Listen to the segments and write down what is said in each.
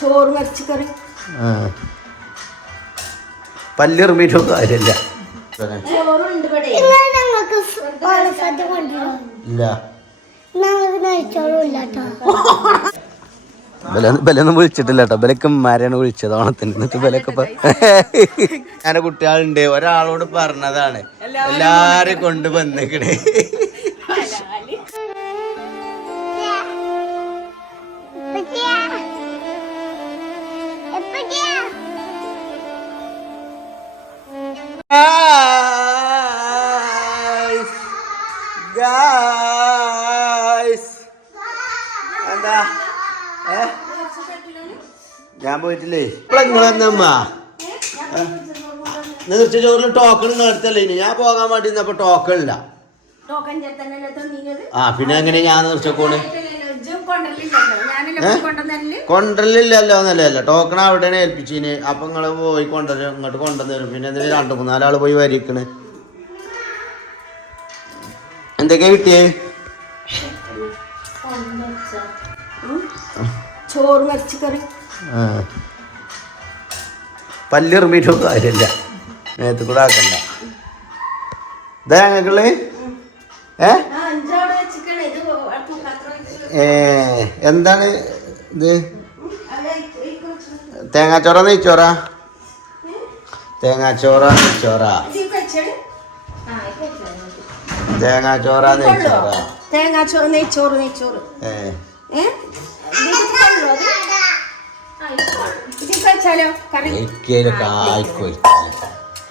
ചോറ് മരിച്ചുകറി പല്ലിറുമ്പിട്ടോ കാര്യമില്ല. ഇല്ല. ബലൊന്നും വിളിച്ചിട്ടില്ല കേട്ടോ ബലക്ക് മരണം വിളിച്ചത് ഓണത്തിന്. എന്നിട്ട് ബലൊക്കെ ഞാൻ കുട്ടികളുണ്ട് ഒരാളോട് പറഞ്ഞതാണ്. എല്ലാരും കൊണ്ട് വന്നിക്കണേ. പോയിട്ടില്ലേ? ഇപ്പളെ നിങ്ങളെന്നമ്മ നിർച്ച ചോറിൽ ടോക്കൺ നിങ്ങൾ എടുത്തല്ലേ ഇനി? ഞാൻ പോകാൻ വേണ്ടി ഇന്നപ്പോ ടോക്കൺ ഇല്ല ആ പിന്നെ എങ്ങനെ ഞാൻ നിർച്ചക്കോണ് കൊണ്ടല്ലോ കൊണ്ടല്ലില്ലല്ലോ. എന്നല്ല ടോക്കൺ അവിടെയാണ് ഏൽപ്പിച്ചിന്. അപ്പൊ നിങ്ങൾ പോയി കൊണ്ടുവരും ഇങ്ങോട്ട് കൊണ്ടുവരും പിന്നെ എന്തിനാ രണ്ടു മൂന്നാലാൾ പോയി വരിക്കണ്. എന്തൊക്കെയാ കിട്ടിയേ? ചോറ് മരിച്ചുകറി പല്ലിറുമ്പിട്ടോ കാര്യമില്ല. നേരത്തെ കൂടെ ആക്കണ്ട. ഇതാ ഞങ്ങൾക്കുള്ള? ഏ? എന്താണ് ഇത്? തേങ്ങാച്ചോറ നെയ്ച്ചോറ? തേങ്ങാച്ചോറ നെയ്ച്ചോറ? തേങ്ങാച്ചോറ നെയ്ച്ചോറ? തേങ്ങാച്ചോറ് നെയ്ച്ചോറ് നെയ്ച്ചോറ്. ഏ?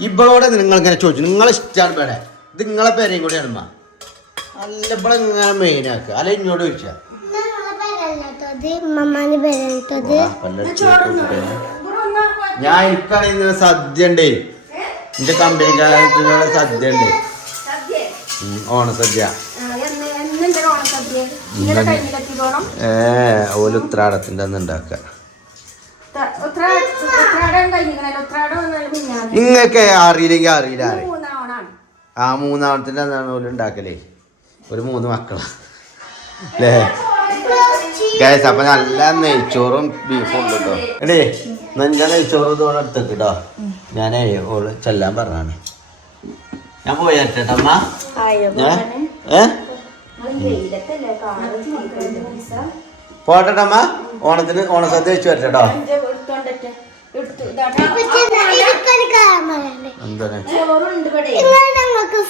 ഇവളോടെ നിങ്ങൾ ഇങ്ങനെ ചോദിച്ചു. നിങ്ങളെ ഇഷ്ടമാണ് പേടെ ഇത് നിങ്ങളെ പേരെയും കൂടെ അമ്മ അല്ല ഇവിടെ ഇങ്ങനെ മെയിനാക്കുക അല്ല ഇങ്ങോട്ട് ചോദിച്ചാ. ഞാൻ ഇപ്പറിയുന്ന സദ്യ ഉണ്ടേ എന്റെ സദ്യ? ഉണ്ട് സദ്യ? ഉം, ഓണസദ്യ. ഏ ഓൽ ഉത്രാടത്തിന്റെ അന്ന് ഉണ്ടാക്കുക. ഇങ്ങക്കെ അറിയില്ലെങ്കിൽ അറിയില്ല ആ മൂന്നാമത്തിന്റെ അന്നാണ് ഓൽ ഉണ്ടാക്കലേ. ഒരു മൂന്ന് മക്കളാ. അല്ലേ? ഗൈസ് അപ്പൊ നല്ല നെയ്ച്ചോറും ബീഫും ഉണ്ട് കേട്ടോ എടേ നെഞ്ച നെയ്ച്ചോറും ഇതോടെ എടുത്തേക്ക് കേട്ടോ ഞാനേ ഓൾ ചെല്ലാൻ പറഞ്ഞാണ്. ഞാൻ പോയി അമ്മ? ഏ? പോട്ടെട്ടമ്മ ഓണത്തിന് ഓണസദ്യ വെച്ച് വരട്ടെട്ടോ ഇല്ല. ഞങ്ങൾക്ക്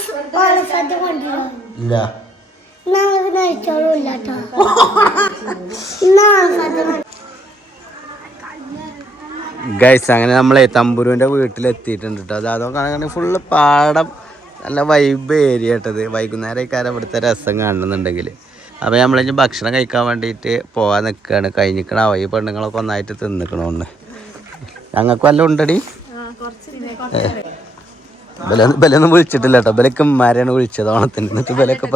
ഇല്ല. ഗൈസ് അങ്ങനെ നമ്മളെ തമ്പുരുവിന്റെ വീട്ടിലെത്തിയിട്ടുണ്ട് കേട്ടോ അത് അതൊക്കെ ഫുള്ള് പാടം നല്ല വൈബ് ഏരിയ കേട്ടത് വൈകുന്നേരം ഇവിടുത്തെ രസം കാണുന്നുണ്ടെങ്കിൽ അപ്പോൾ നമ്മളിഞ്ഞ് ഭക്ഷണം കഴിക്കാൻ വേണ്ടിയിട്ട് പോവാൻ നിൽക്കുകയാണ് കഴിഞ്ഞിക്കണ ഈ പെണ്ണുങ്ങളൊക്കെ ഒന്നായിട്ട് തിന്നിക്കണോണ്ട് ഞങ്ങൾക്ക് വല്ലതും ഉണ്ടടി. ബലൊന്നും ബലൊന്നും വിളിച്ചിട്ടില്ല കേട്ടോ ബലക്ക് മാരെയാണ് വിളിച്ചത് ഓണത്തിന്. എന്നിട്ട് ബലൊക്കെ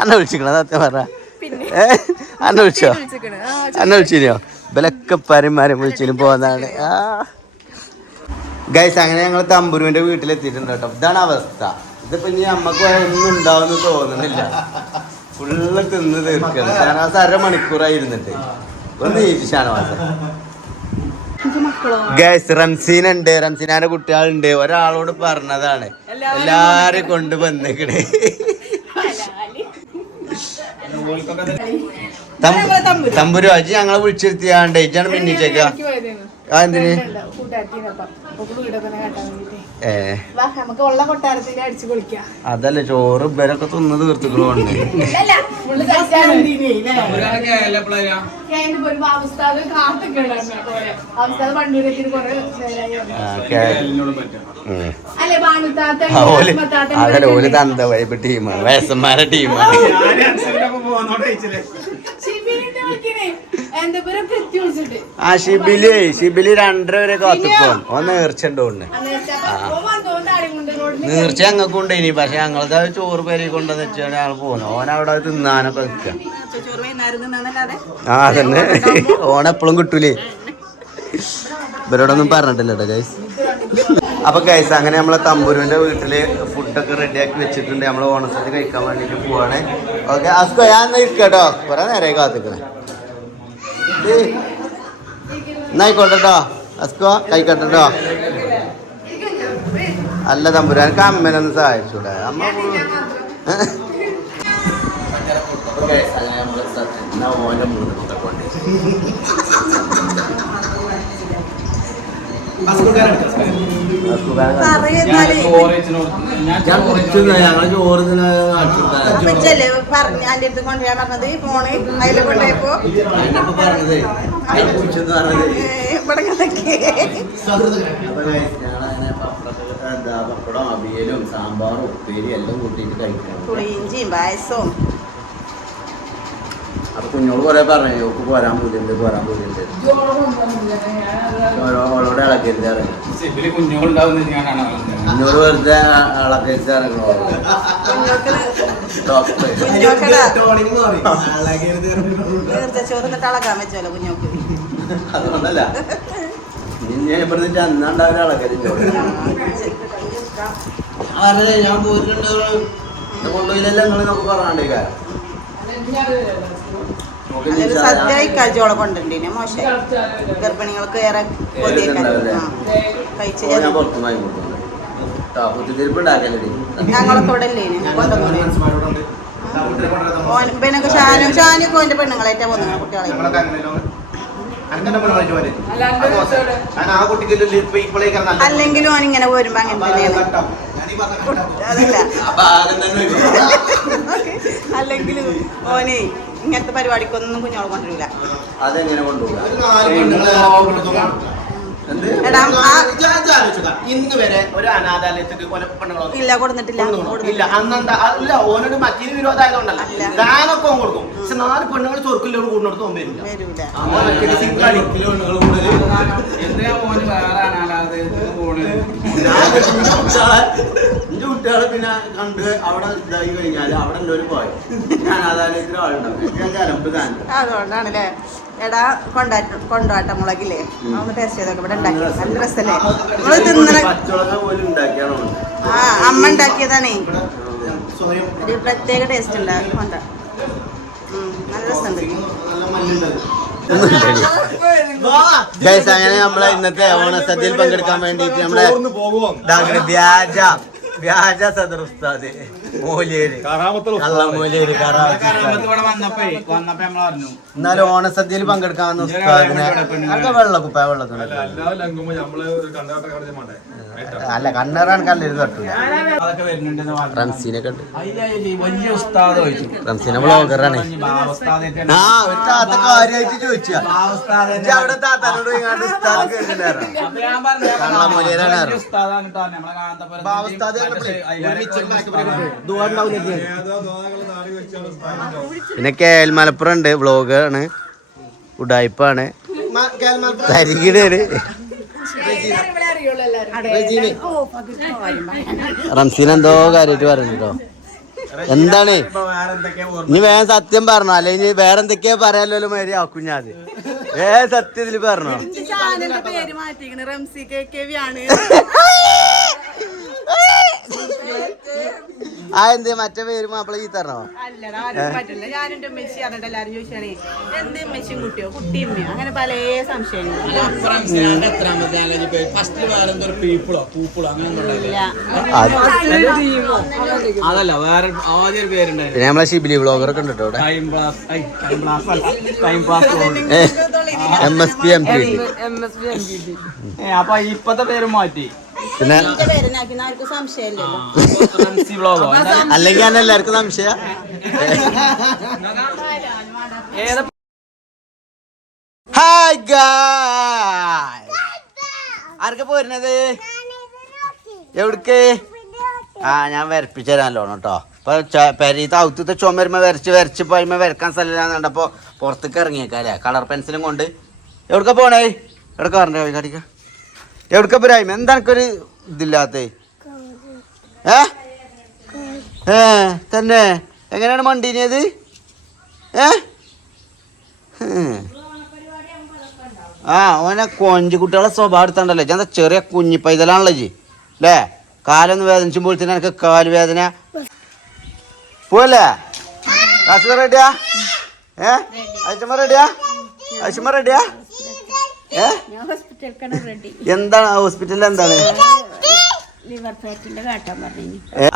അന്ന വിളിച്ചിക്കണ സത്യം പറ അന്ന വിളിച്ചോ? അന്ന വിളിച്ചിനോ ബലൊക്കെ പരമാരും വിളിച്ചിനും പോകുന്നതാണ് ആ. ഗൈസ് അങ്ങനെ ഞങ്ങൾ തമ്പുരുവിന്റെ വീട്ടിലെത്തിയിട്ടുണ്ട് കേട്ടോ ഇതാണ് അവസ്ഥ. ഇതിപ്പോ ഇനി നമ്മക്ക് ഒന്നും ഉണ്ടാവുമെന്ന് തോന്നുന്നില്ല ഫുള്ള് തിന്ന് തീർക്കണം. കാരണം അരമണിക്കൂറായി ഇരുന്നിട്ട്. ഒന്ന് ഈറ്റ് ഷാനവാസ് ഗൈസ് റംസീൻ ഉണ്ട്. റംസീനാന്റെ കുട്ടികളുണ്ട്. ഒരാളോട് പറഞ്ഞതാണ്. എല്ലാരും കൊണ്ട് വന്നിക്കണേ. തമ്പുരു അജി ഞങ്ങളെ വിളിച്ചിരുത്തിയാണ്ട്. ഇജാണ് മിന്നിച്ചേക്ക ആ എന്തിന്? അതല്ല ചോറ് ഇവരൊക്കെ തിന്ന് ഓൽ അതല്ല ഓൽ തന്ത വൈബ് ടീമാണ് വയസ്സന്മാരെ ടീമാണ് ആ ഷിബിലി ഷിബിലി രണ്ടര വരെ കാത്തുക്കോൻ ഓൻ നേർച്ചുണ്ടോണ്ട് നേർച്ച. ഞങ്ങൾക്ക് ഉണ്ട് ഇനി. പക്ഷെ ഞങ്ങളത് ചോറ് പേരി കൊണ്ടെന്ന് വെച്ചാൽ ഞങ്ങൾ പോകുന്നു ഓൻ അവിടെ തിന്നാനൊക്കെ നിൽക്കുക ആ അതന്നെ. ഓനെപ്പോഴും കിട്ടൂലേ? ഇവരോടൊന്നും പറഞ്ഞിട്ടില്ല കേട്ടോ ഗൈസ് അപ്പൊ ഗൈസ് അങ്ങനെ നമ്മളെ തമ്പുരുവിന്റെ വീട്ടിൽ ഫുഡൊക്കെ റെഡിയാക്കി വെച്ചിട്ടുണ്ട്. നമ്മൾ ഓണസദ്യ കഴിക്കാൻ വേണ്ടിട്ട് പോവാണ്. ഓക്കെ അസ്കോ ഞാൻ ഇരിക്കട്ടോ. കുറെ നേരെ കാത്തിക്കണേ. എന്നായിക്കോട്ടെ കേട്ടോ അസ്കോ കൈക്കട്ടോ അല്ല തമ്പുരാൻ അമ്മനൊന്ന് സഹായിച്ചൂടെ. അമ്മ ഞങ്ങൾ ചോറ് ഉപ്പച്ചല്ലേ പറഞ്ഞത്? ഫോണ് കൊണ്ടുപോയപ്പോ പറഞ്ഞത്. ഇവിടെ ഞങ്ങളങ്ങനെ പപ്പടം എന്താ പപ്പടം അവിയലും സാമ്പാറും ഉപ്പേരി എല്ലാം കൂട്ടിയിട്ട് കഴിക്കണം. പുളിയിഞ്ചിയും പായസവും. അപ്പൊ കുഞ്ഞോട് കുറെ പറഞ്ഞു ഓക്ക് പോരാൻ പോലുണ്ട് പോരാൻ പോലുണ്ട് ഓളോട് ഇളക്കരുത് കുഞ്ഞോട് വെറുതെ ഇളക്കരുത് അതുകൊണ്ടല്ല ഞാൻ ഇവിടുന്ന് അന്നുണ്ടാവില്ല ഇളക്കരുത് ഞാൻ പോയിട്ടുണ്ട്. കൊണ്ടുപോയില്ലല്ലോ നിങ്ങൾ നമുക്ക് പറയാണ്ടേ അതിൽ സദ്യ കഴിക്കാജോളെ കൊണ്ടുണ്ടീനെ മോശം. ഗർഭിണികൾക്ക് ഏറെ കഴിച്ച് ഞങ്ങളൊക്കെ ഇവിടെ ഇല്ലേ കൊണ്ടുവന്നു ഷാനു ഷാനൊക്കെ പെണ്ണുങ്ങളായിട്ടാ കുട്ടികളെ. അല്ലെങ്കിലും ഓൻ ഇങ്ങനെ പോരുമ്പോ അങ്ങനെ തന്നെയാണ്. അതല്ല. അല്ലെങ്കിലും ഓനെ ഇങ്ങനത്തെ പരിപാടിക്കൊന്നും കുഞ്ഞോളെ കൊണ്ടുവരില്ല അതെങ്ങനെ കൊണ്ടുപോകാം ഇന്ന് വരെ ഒരു അനാഥാലയത്തിൽ കൊല ഇല്ല കൊടുത്തിട്ടില്ല. ഇല്ല അന്നെന്താ ഓനോട് മറ്റൊരു വിരോധമായതുകൊണ്ടല്ല അല്ല. ഓൻ കൊടുക്കും. പക്ഷെ നാല് പെണ്ണുങ്ങൾ ചൊറുക്കില്ലോട് കൂടുന്നിടത്ത് ഓൻ വരില്ല. എന്തിനാ വേറെ അനാഥാലയത്തിൽ കുട്ടികളെ പിന്നെ കണ്ട് അവിടെ ഇതായി കഴിഞ്ഞാൽ അവിടെ എല്ലാവരും പോയി. ഞാൻ അതാലയത്തിൽ ആളുണ്ടാവും. ഞാൻ കലമ്പ് താൻ അതുകൊണ്ടാണല്ലേ? എടാ കൊണ്ടാട്ട കൊണ്ടാട്ട മുളകില്ലേ ഒന്ന് ടേസ്റ്റ് ചെയ്തൊക്കെ. ഇവിടെ ഉണ്ടാക്കി. നല്ല രസല്ലേ? നമ്മൾ തിന്നണ ആ അമ്മ ഉണ്ടാക്കിയതാണേ. ഒരു പ്രത്യേക ടേസ്റ്റ് ഉണ്ട്. കൊണ്ട നല്ല രസമുണ്ട്. ഗൈസ് അങ്ങനെ നമ്മളെ ഇന്നത്തെ ഓണസദ്യയിൽ പങ്കെടുക്കാൻ വേണ്ടിയിട്ട് നമ്മളെ ഡാക്ടർ വ്യാജ വ്യാജ സദർ ഉസ്താദ് എന്നാലും ഓണസദ്യയിൽ പങ്കെടുക്കാൻ അതൊക്കെ വെള്ളക്കുപ്പ വെള്ളത്തിന് അല്ല കണ്ണേറാൻ കല്ലൊരു തട്ടൂല. അതൊക്കെ വരുന്നുണ്ടെന്ന് പറഞ്ഞു റംസീനെ ബ്ലോഗറാണ് ആ ഒരു താത്ത കാര്യമായിട്ട് ചോദിച്ചാ. അവിടെ താത്താനോട് ഉസ്താദ് കേട്ടില്ലായിരുന്നു അപ്പൊ പിന്നെ കേൽ മലപ്പുറം ഉണ്ട് വ്ളോഗാണ് ആണ് തരികിടാണ്. റംസീൻ എന്തോ കാര്യമായിട്ട് പറഞ്ഞിട്ടോ എന്താണ്? ഇനി വേഗം സത്യം പറഞ്ഞോ. അല്ലെ ഇനി വേറെ എന്തൊക്കെയാ പറയാലോ മാതിരി ആക്കും ഞാൻ ഏ സത്യത്തിൽ പറഞ്ഞോ. റംസി കെ കെ വി ആണ്. ആ എന്ത് മറ്റേ പേര് മാപ്പിള ഈ തരണോ അല്ലടാ പറ്റില്ല. ഞാൻ എന്റെ ഉമ്മച്ചി പറഞ്ഞിട്ട് എല്ലാരും ചോദിച്ചാണേ എന്ത് ഉമ്മച്ചിയും കുട്ടിയോ? കുട്ടിയമ്മയോ അങ്ങനെ പല സംശയങ്ങളും. അതല്ല വേറെ ആദ്യം പേരുണ്ട് പേരുണ്ടായിരുന്നു. പിന്നെ നമ്മളെ ശിബിലി ബ്ലോഗർ ഇവിടെ ടൈം പാസ് ടൈം പാസ് അല്ല time pass M S P M P അപ്പൊ ഇപ്പത്തെ പേര് മാറ്റി. പിന്നെ അല്ലെങ്കിൽ ഞാൻ എല്ലാവർക്കും സംശയ. ഹായ് ഗായ് ആർക്കാ പോരുന്നത്? എവിടക്ക്? ആ ഞാൻ വരപ്പിച്ചു തരാമല്ലോ കേട്ടോ ഇപ്പൊ പെരീത്ത ഔത്തത്തെ വരുമ്പോ വരച്ച് വരച്ച് പോയ്മ വരക്കാൻ സ്ഥലമില്ലാന്ന് കണ്ടപ്പോ പുറത്തേക്ക് ഇറങ്ങിയേക്കാല്ലേ? കളർ പെൻസിലും കൊണ്ട്. എവിടക്ക പോണേ? എവിടെ കാറിന്റെ പോയി കടിക്ക എവിടക്ക പോരായ്മ എന്താ എനിക്കൊരു ഇതില്ലാത്തേ. ഏ? ഏ തന്നെ. എങ്ങനെയാണ് മണ്ടീനിയത് ഏ. ആ ഓനെ കൊഞ്ചു കുട്ടികളെ സ്വഭാവം എടുത്തണ്ടല്ലേ. ഞാൻ ചെറിയ കുഞ്ഞി പൈതലാണല്ലോ ജി അല്ലേ കാലൊന്ന് വേദനിച്ചുമ്പോഴത്തേന് എനിക്ക് കാൽ വേദന പോവല്ലേ? കാശ് റെഡിയാ? ഏ? അച്ഛമ്മ റെഡിയാ? അച്ഛമ്മ റെഡിയാ ഏ ഞാൻ ഹോസ്പിറ്റലിലേക്കാണ് റെഡി എന്താണ് ഹോസ്പിറ്റലിൽ എന്താണ്?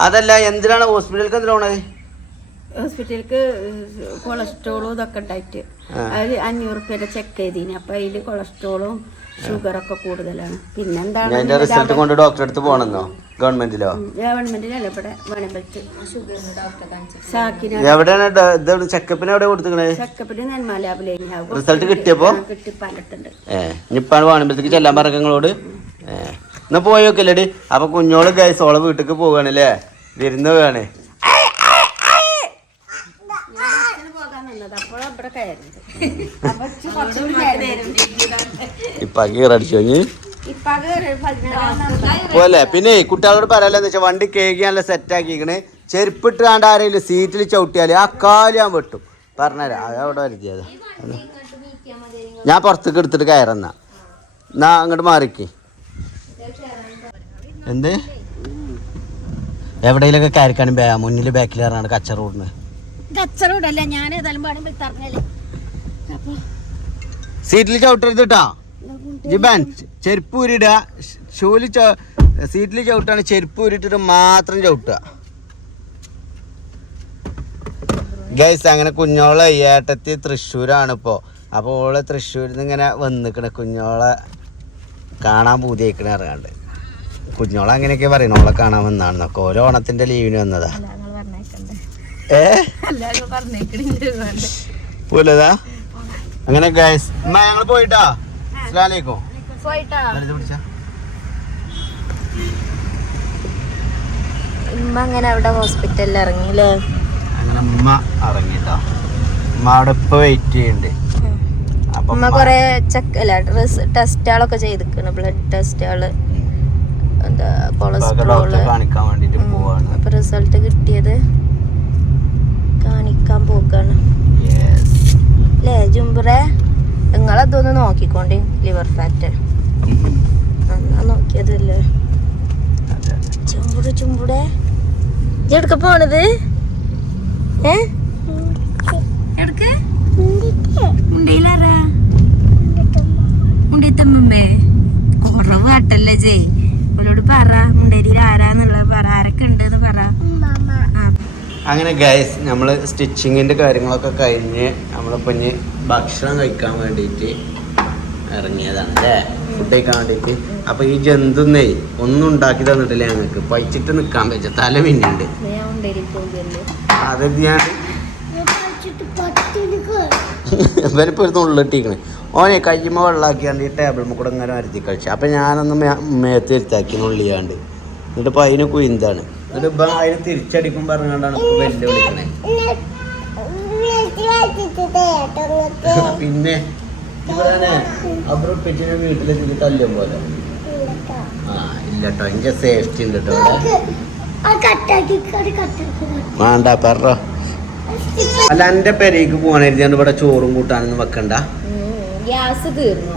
അതല്ല എന്തിനാണ് ഹോസ്പിറ്റലിലേക്ക് എന്തിനാ പോണേ ഹോസ്പിറ്റലിക്ക് കൊളസ്ട്രോളും ഇതൊക്കെ ഉണ്ടായിട്ട്. അതിൽ അഞ്ഞൂറ് രൂപയുടെ ചെക്ക് ചെയ്തിന്. അപ്പൊ അതിൽ കൊളസ്ട്രോളും ഷുഗറൊക്കെ കൂടുതലാണ്. പിന്നെന്താണ് എന്റെ റിസൾട്ട് കൊണ്ട് ഡോക്ടറെ അടുത്ത് പോകണമെന്നോ? ഗവൺമെന്റിലോ? ഗവൺമെന്റിലല്ല ഇവിടെ വേണമ്പലത്ത് സാക്കിന എവിടെയാണ് ചെക്കപ്പിന് എവിടെ കൊടുത്തിക്കണേ? ചെക്കപ്പിന് നെന്മാലാബിലേ റിസൾട്ട് കിട്ടിയപ്പോ? കിട്ടി പലട്ടുണ്ട് ഏ ഇനിയിപ്പാണ് വാണിമ്പലത്തേക്ക് ചെല്ലാൻ പറഞ്ഞങ്ങളോട് ഏഹ് എന്നാ പോയി നോക്കില്ലടി അപ്പൊ കുഞ്ഞോൾ ഗൈസോളെ ഓളെ വീട്ടിക്ക് പോവാണല്ലേ വിരുന്ന് പോവാണ് പോകാൻ നിന്നത് അപ്പോഴാണ് ഇവിടെ കയറുന്നത് അപ്പൊ ഇച്ച് കുറച്ചുകൂടി നേരം ഇപ്പൊ കീറടിച്ചു കഴിഞ്ഞ് ഇപ്പൊ അത് പതിനാറാം പോലെ പിന്നെ കുട്ടികളോട് പറയാലെന്ന് വെച്ചാൽ വണ്ടി കേൾക്കാനല്ല സെറ്റ് ആക്കിക്കണ് ചെരുപ്പിട്ട് കണ്ട ആരെങ്കിലും സീറ്റിൽ ചവിട്ടിയാൽ ആ കാൽ ഞാൻ വെട്ടും. പറഞ്ഞുതരാം അത് അവിടെ വരുത്തിയത്. ഞാൻ പുറത്തേക്ക് എടുത്തിട്ട് കയറുന്ന. എന്നാ അങ്ങോട്ട് മാറിക്ക്. എന്ത്? എവിടെയെങ്കിലൊക്കെ കയറിക്കാനും മുന്നിൽ ബാക്കിൽ ഇറങ്ങാണ് കച്ചറ ഓടുന്നത് കച്ചറോടല്ല ഞാൻ ഏതായാലും സീറ്റിൽ ചവിട്ടെടുത്തിട്ടാ ജിബാൻ ചെരുപ്പ് ഊരിടുക ഷൂൽ സീറ്റിൽ ചവിട്ടാണ് ചെരുപ്പ് ഉരിട്ടിട്ട് മാത്രം ചവിട്ടുക. ഗൈസ് അങ്ങനെ കുഞ്ഞോളെ ഏട്ടത്തി തൃശ്ശൂരാണ് ഇപ്പോൾ അപ്പോൾ ഓൾ തൃശ്ശൂരിൽ നിന്ന് ഇങ്ങനെ വന്നിക്കണ. കുഞ്ഞോളെ കാണാൻ പൂതിയേക്കണ ഇറങ്ങാണ്ട് കുഞ്ഞോളെ അങ്ങനെയൊക്കെ പറയണോളെ ഓളെ കാണാൻ വന്നാണെന്നൊക്കെ. ഓരോ ഓണത്തിന്റെ ലീവിന് വന്നതാ. പോലതാ അങ്ങനെ ഗൈസ് അമ്മ ഞങ്ങൾ പോയിട്ടാ? അസ്ലാലേക്കോ ഉമ്മ അങ്ങനെ അവിടെ ഹോസ്പിറ്റലിൽ ഇറങ്ങിയില്ലേ അങ്ങനെ ഉമ്മ ഇറങ്ങിട്ടോ. ഉമ്മ അവിടെ ഇപ്പൊ വെയിറ്റ് ചെയ്യുന്നുണ്ട് അപ്പൊ ഉമ്മ കൊറേ ചെക്ക് അല്ല ടെസ്റ്റുകളൊക്കെ ചെയ്തിക്കണ്. ബ്ലഡ് ടെസ്റ്റുകൾ എന്താ കൊളസ്ട്രോൾ കാണിക്കാൻ വേണ്ടിട്ട് പോവാണ്. അപ്പൊ റിസൾട്ട് കിട്ടിയത്? കാണിക്കാൻ പോക്കാണ് Yes. അല്ലേ നിങ്ങൾ നിങ്ങളതൊന്ന് നോക്കിക്കോണ്ടി ലിവർ ഫാറ്റ്. നന്നാ നോക്കിയതല്ലേ. ചുമ്പുടെ ചുമ്പുടെ എടുക്ക പോണത്? ഏ? എവിടക്ക്? മുണ്ടിയിലാരാ മുണ്ടിത്തമ്മേ. കുറവ് ആട്ടല്ലേ ജയ് അവരോട് പറ മുണ്ടേരിയിൽ ആരാന്നുള്ള പറ. ആരൊക്കെ ഉണ്ടെന്ന് പറ. ആ. അങ്ങനെ ഗൈസ് നമ്മൾ സ്റ്റിച്ചിങ്ങിന്റെ കാര്യങ്ങളൊക്കെ കഴിഞ്ഞ് നമ്മളിപ്പോൾ ഇനി ഭക്ഷണം കഴിക്കാൻ വേണ്ടിയിട്ട് ഇറങ്ങിയതാണ് അല്ലേ? ഫുഡ് കഴിക്കാൻ വേണ്ടിയിട്ട് അപ്പോൾ ഈ ജന്തുന്നേ ഒന്നും ഉണ്ടാക്കി തന്നിട്ടില്ല ഞങ്ങൾക്ക്. പഴിച്ചിട്ട് നിൽക്കാൻ പറ്റും തല പിന്നുണ്ട് അത് ഞാൻ ഇവരിപ്പോൾ ഒരു നുള്ളിട്ടിക്കണേ ഓനെ കഴിയുമ്പോൾ വെള്ളമാക്കിയാണ്ട് ഈ ടേബിൾ കൂടെ ഇങ്ങനെ വരുത്തി കഴിച്ചു അപ്പം ഞാനൊന്ന് മേത്ത് ഇരുത്താക്കി നുള്ളിയാണ്ട്. എന്നിട്ട് അപ്പോൾ അതിന് കുയിന്താണ്. എന്നിട്ട് ഇപ്പം അതിന് തിരിച്ചടിക്കും പറഞ്ഞുകൊണ്ടാണ് ഇപ്പം വെല്ലുവിളിക്കണേ പിന്നെ ഇവിടെ അബ്രപ്പിച്ചിനെ വീട്ടിലെത്തി തല്ലും പോലെ. ആ ഇല്ലട്ടോ. എന്റെ സേഫ്റ്റി ഉണ്ട് കേട്ടോ വേണ്ട പറ അല്ല എന്റെ പെരേക്ക് പോകണരുതിയാണ്ട് ഇവിടെ ചോറും കൂട്ടാനൊന്നും വെക്കണ്ട. ഗ്യാസ് തീർന്നു.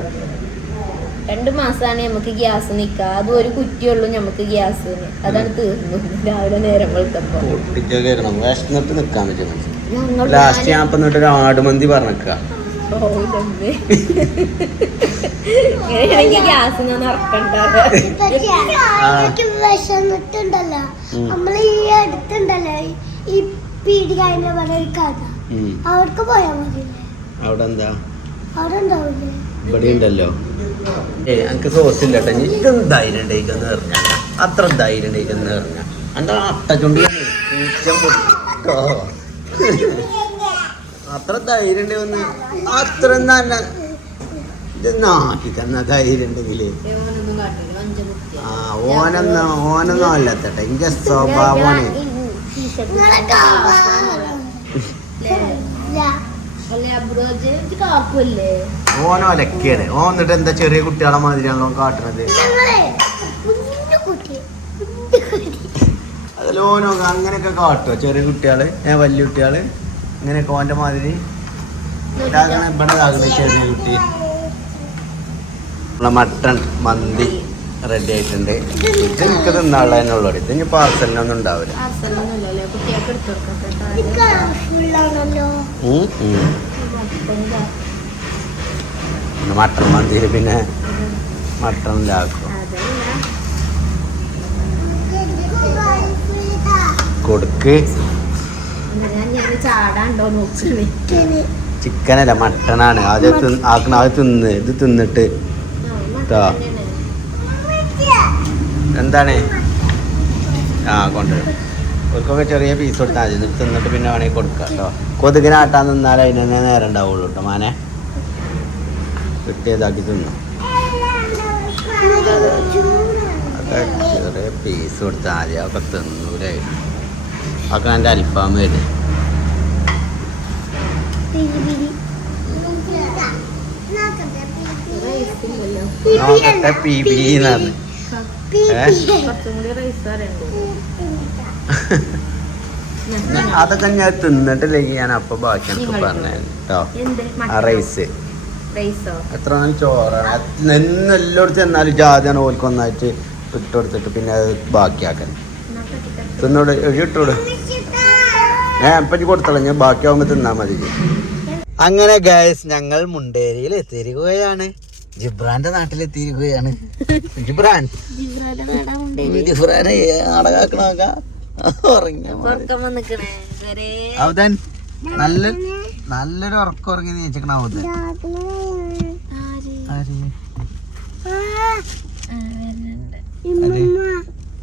രണ്ട് മാസമാണ് നമുക്ക് ഗ്യാസ് നിൽക്കുക അതും ഒരു കുറ്റിയുള്ളൂ നമുക്ക് ഗ്യാസ്. അതാണ് തീർന്നു. രാവിലെ നേരം വെളുത്തപ്പോ പൊട്ടിച്ച് കയറണം. വിശന്നിട്ട് നിൽക്കാൻ പറ്റും ലാസ്റ്റ് ഞാൻ ഇപ്പം എന്നിട്ട് ഒരു ആടുമന്തി ഇങ്ങനെയാണെങ്കിൽ ഗ്യാസ് ഞാൻ വിശന്നിട്ടുണ്ടല്ലോ. നമ്മൾ ഈ അടുത്തുണ്ടല്ലോ. ഈ- പറഞ്ഞ ഒരു കഥ. അവർക്ക് പോയാൽ മതില്ലേ അവിടെ എന്താ അവിടെ? ഉണ്ടാവില്ലേ ഇവിടെ ഉണ്ടല്ലോ ഏ എനിക്ക് സോസ് കേട്ടോ. ഇതും ധൈര്യം ഉണ്ടായിക്കെന്ന് പറഞ്ഞ അത്ര ധൈര്യം ഉണ്ടായിക്കെന്ന് പറഞ്ഞ എന്റെ അട്ടച്ചുണ്ടി അത്ര ധൈര്യം ഉണ്ടെന്ന് അത്ര തന്നെ ഇതൊന്നാക്കി തന്ന ധൈര്യം ഉണ്ടെങ്കിൽ ആ ഓനൊന്നും ഓനൊന്നും അല്ലാത്തട്ടെ. എന്റെ സ്വഭാവമാണ് നിങ്ങളെ ഓ എന്നിട്ട് എന്താ ചെറിയ കുട്ടികളെ മാതിരിയാണല്ലോ കാട്ടണത്. അതല്ല അതിൽ ഓനോ അങ്ങനെയൊക്കെ കാട്ടോ ചെറിയ കുട്ടികൾ ഏ വലിയ കുട്ടികൾ? ഇങ്ങനെയൊക്കെ ഓന്റെ മാതിരി? ഇവിടെ ചെറിയ കുട്ടി. നമ്മളെ മട്ടൺ മന്തി. റെഡി ആയിട്ടുണ്ട്. ഇത് എനിക്ക് തിന്നാളതിനുള്ളൂ ഇത് ഇനി പാർസലിനൊന്നും ഉണ്ടാവില്ല. മട്ടൺ മന്തിയിൽ പിന്നെ മട്ടണിലാക്കും കൊടുക്ക്. ഞാൻ ഞാൻ ചാടാണ്ടോ നോക്കണേ. ചിക്കനല്ല മട്ടണാണ് ആദ്യം തിന്ന് ആക്കണ ആദ്യം തിന്ന്. ഇത് തിന്നിട്ട് ട്ടോ. എന്താണ്? ആ കൊണ്ടുവരും. അവർക്കൊക്കെ ചെറിയ പീസ് കൊടുത്താൽ മതി. ഇത് തിന്നിട്ട് പിന്നെ വേണമെങ്കിൽ കൊടുക്കാം കേട്ടോ. കൊതുകിനാട്ടാൻ നിന്നാൽ അതിന് തന്നെ നേരം ഉണ്ടാവുള്ളൂ കേട്ടോ മാനെ. കിട്ടിയതാക്കി തിന്നു. അതൊക്കെ ചെറിയ പീസ് കൊടുത്താൽ മതി. അതൊക്കെ തിന്നൂലേ. അതൊക്കെ എന്റെ അൽഫാം വരും. നോക്കട്ടെ പി ബി എന്നാണ് അതൊക്കെ ഞാൻ തിന്നിട്ടില്ലെങ്കിൽ ഞാൻ അപ്പൊ ബാക്കി എനിക്ക് പറഞ്ഞു കേട്ടോ ആ റൈസ് എത്ര ചോറാണ് നിന്ന് എല്ലായിടത്തും എന്നാലും ജാതിയാണ് ഓൽക്ക് ഒന്നായിട്ട് ഇട്ടുകൊടുത്തിട്ട് പിന്നെ അത് ബാക്കിയാക്കാൻ തിന്നോട്? ഇട്ടോട്? ഞാൻ എപ്പറ്റി കൊടുത്തോളാം. ഞാൻ ബാക്കിയാവുമ്പോ തിന്നാ മതി അങ്ങനെ ഗായസ് ഞങ്ങൾ മുണ്ടേരിയിൽ എത്തിയിരിക്കുകയാണ്. ജിബ്രാന്റെ നാട്ടിലെത്തിയിരിക്കുകയാണ്. ജിബ്രാൻ. ജിബ്രാനെ നാടകാക്കണോക്ക? അവതൻ നല്ല നല്ലൊരു ഉറക്കം ഉറങ്ങി നീച്ചക്കണ അവതൻ.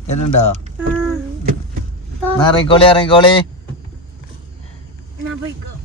വരുന്നുണ്ടോ. ഇറങ്ങിക്കോളി ഇറങ്ങിക്കോളി. പോയിക്കോ.